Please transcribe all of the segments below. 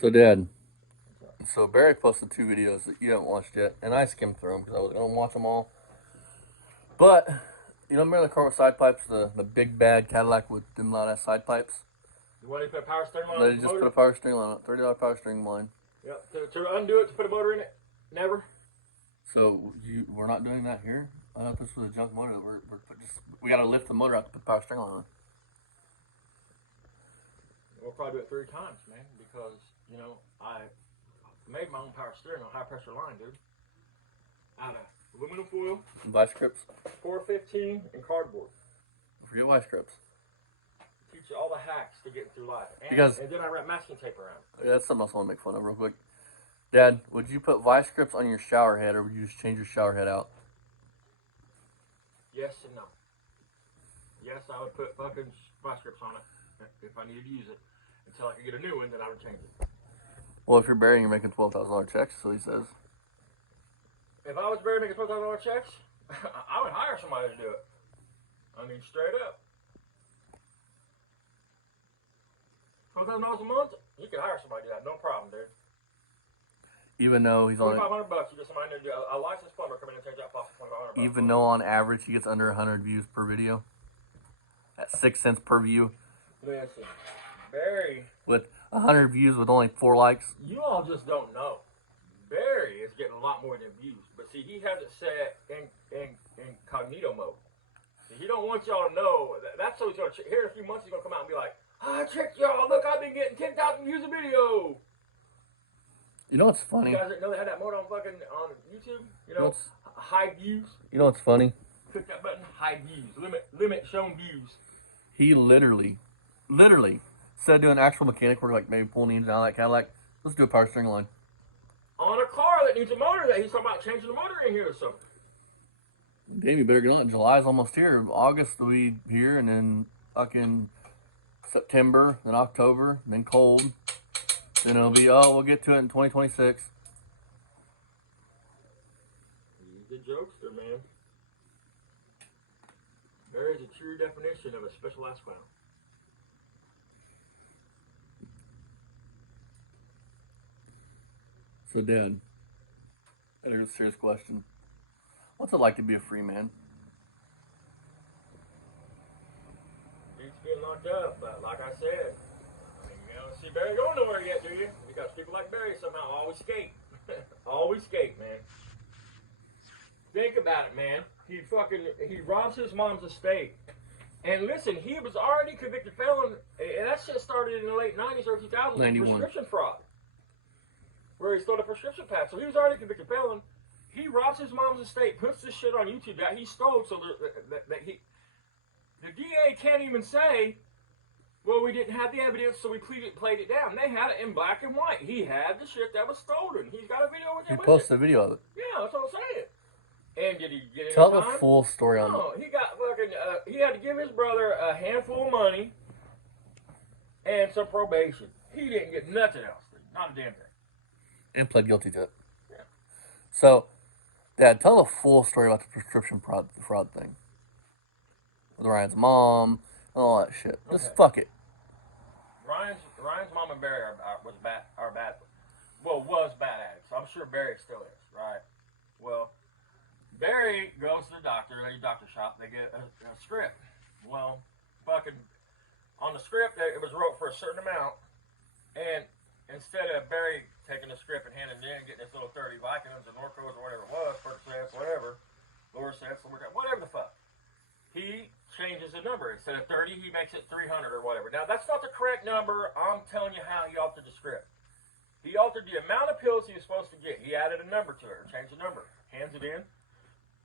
So, Dad, so Barry posted two videos that you haven't watched yet, and I skimmed through them because I was going to watch them all. But, you know, remember the car with side pipes, the big bad Cadillac with them loud ass side pipes? You want to put a power steering line They on the just motor? put a power steering line on it, $30 power steering line. Yep. To undo it, to put a motor in it? Never? So, we're not doing that here? I thought this was a junk motor that we got to lift the motor out to put the power steering line on. We'll probably do it 3 times, man, because, you know, I made my own power steering on high pressure line, dude. Out of aluminum foil, Vice grips? 415, and cardboard. Forget vice grips. Teach you all the hacks to get through life. And then I wrap masking tape around. Yeah, that's something else I want to make fun of real quick. Dad, would you put vice grips on your shower head, or would you just change your shower head out? Yes and no. Yes, I would put fucking vice grips on it if I needed to use it. Until I could get a new one, then I would change it. Well, if you're Barry, you're making $12,000 checks, so he says. If I was Barry making $12,000 checks, I would hire somebody to do it. I mean, straight up. $12,000 a month, you could hire somebody to do that, no problem, dude. Even though he's on $2,500, you get somebody to do a licensed plumber come in and change that faucet for $2,500. even though on average he gets under 100 views per video, at 6 cents per view, Listen, Barry, with 100 views with only 4 likes. you all just don't know. Barry is getting a lot more than views, but see, he has it set in incognito mode. See, he don't want y'all to know. That's so he's gonna here in a few months he's gonna come out and be like, I tricked y'all. Look, I've been getting 10,000 views a video. You know what's funny? You guys didn't know they had that mode on fucking on YouTube? You know, high views. You know what's funny? Click that button, high views. Limit shown views. He literally, instead of doing actual mechanic work, like maybe pulling the engine out of that Cadillac, let's do a power steering line. On a car that needs a motor, that he's talking about changing the motor in here or something. Damn, you better get on it. July's almost here. August will be here, and then fucking September, then October, then cold. Then it'll be, we'll get to it in 2026. He's a jokester, man. There is a true definition of a specialized clown. So, Dad, here's a serious question. What's it like to be a free man? He's getting locked up, but like I said, you don't see Barry going nowhere yet, do you? Because people like Barry somehow always skate. Always skate, man. Think about it, man. He robs his mom's estate. And listen, he was already convicted felon, and that shit started in the late 90s or 2000s with prescription fraud. Where he stole a prescription pad. So he was already convicted felon. He robs his mom's estate, puts this shit on YouTube that he stole so that the DA can't even say, well, we didn't have the evidence, so we played it down. They had it in black and white. He had the shit that was stolen. He's got a video with it. He posted a video of it. Yeah, that's what I'm saying. And did he get it? Tell the full story on it. No, he got fucking. He had to give his brother a handful of money and some probation. He didn't get nothing else. Not a damn thing. And pled guilty to it. Yeah. So, Dad, tell the full story about the prescription fraud thing. With Ryan's mom, all that shit. Just fuck it. Ryan's mom and Barry was bad addicts. I'm sure Barry still is, right? Well, Barry goes to the doctor, at a doctor shop. They get a script. Well, fucking on the script, it was wrote for a certain amount, and instead of Barry taking the script and handing it in, getting this little 30 Vicodins or Norcos or whatever it was, Percocets, whatever, Lorcets, whatever the fuck, he changes the number. Instead of 30, he makes it 300 or whatever. Now, that's not the correct number. I'm telling you how he altered the script. He altered the amount of pills he was supposed to get. He added a number to it, or changed the number, hands it in.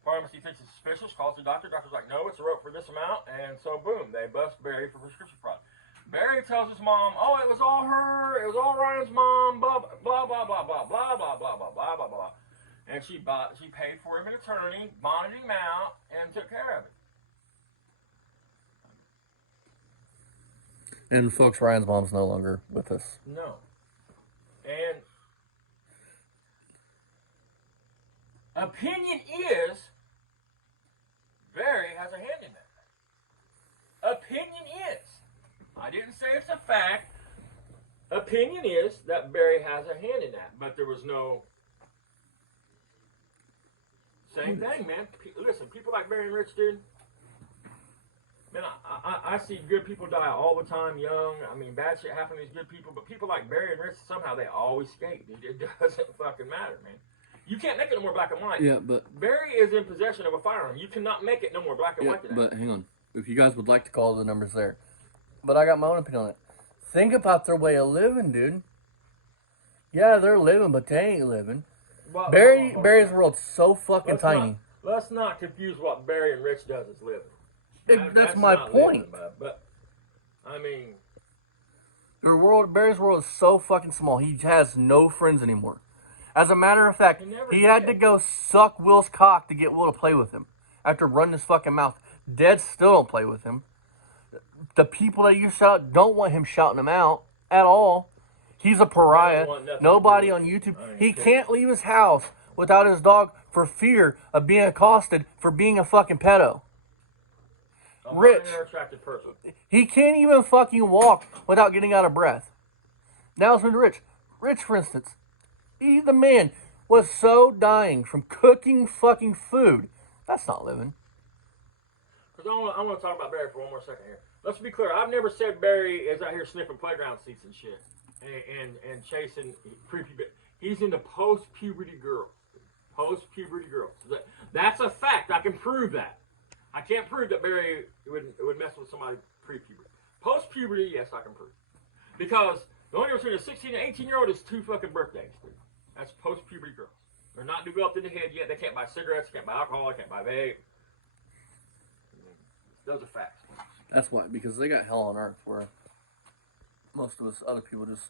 Pharmacy thinks it's suspicious, calls the doctor. Doctor's like, no, it's wrote for this amount. And so, boom, they bust Barry for prescription fraud. Barry tells his mom, oh, it was all her. It was all Ryan's mom, blah, blah, blah, blah, blah, blah, blah, blah, blah, blah, blah, blah. And she paid for him an attorney, bonded him out, and took care of it. And folks, Ryan's mom's no longer with us. No. And opinion is Barry has a hand in that. Opinion is. I didn't say it's a fact. opinion is that Barry has a hand in that, but there was no. Same thing, man. Listen, people like Barry and Rich, dude. Man, I see good people die all the time young. I mean, bad shit happen to these good people, but people like Barry and Rich, somehow they always skate, dude. It doesn't fucking matter, man. You can't make it no more black and white. Yeah, but Barry is in possession of a firearm. You cannot make it no more black and white than that. But hang on. If you guys would like to call the numbers there. But I got my own opinion on it. Think about their way of living, dude. Yeah, they're living, but they ain't living. Well, Barry's world's so fucking tiny. Let's not confuse what Barry and Rich does as living. That's my point. Living, but I mean, Barry's world is so fucking small. He has no friends anymore. As a matter of fact, he had to go suck Will's cock to get Will to play with him. After running his fucking mouth. Dead still don't play with him. The people that you shout out don't want him shouting him out at all. He's a pariah. Nobody on YouTube. He can't leave his house without his dog for fear of being accosted for being a fucking pedo. Rich. He can't even fucking walk without getting out of breath. Now it's been Rich. Rich, for instance. He, the man, was so dying from cooking fucking food. That's not living. Because I want to talk about Barry for one more second here. Let's be clear. I've never said Barry is out here sniffing playground seats and shit. And chasing pre-puberty. He's into post-puberty girls. Post-puberty girls. That's a fact. I can prove that. I can't prove that Barry would mess with somebody pre-puberty. Post-puberty, yes, I can prove. Because the only difference between a 16 and 18-year-old is 2 fucking birthdays, dude. That's post-puberty girls. They're not developed in the head yet. They can't buy cigarettes, can't buy alcohol, can't buy vape. Those are facts. That's why, because they got hell on earth where most of us other people just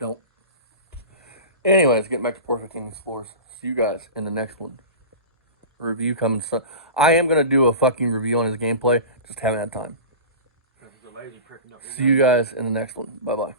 don't. Anyways, getting back to Poor King's Floors. See you guys in the next one. Review coming soon. I am going to do a fucking review on his gameplay. Just haven't had time. See you guys in the next one. Bye-bye.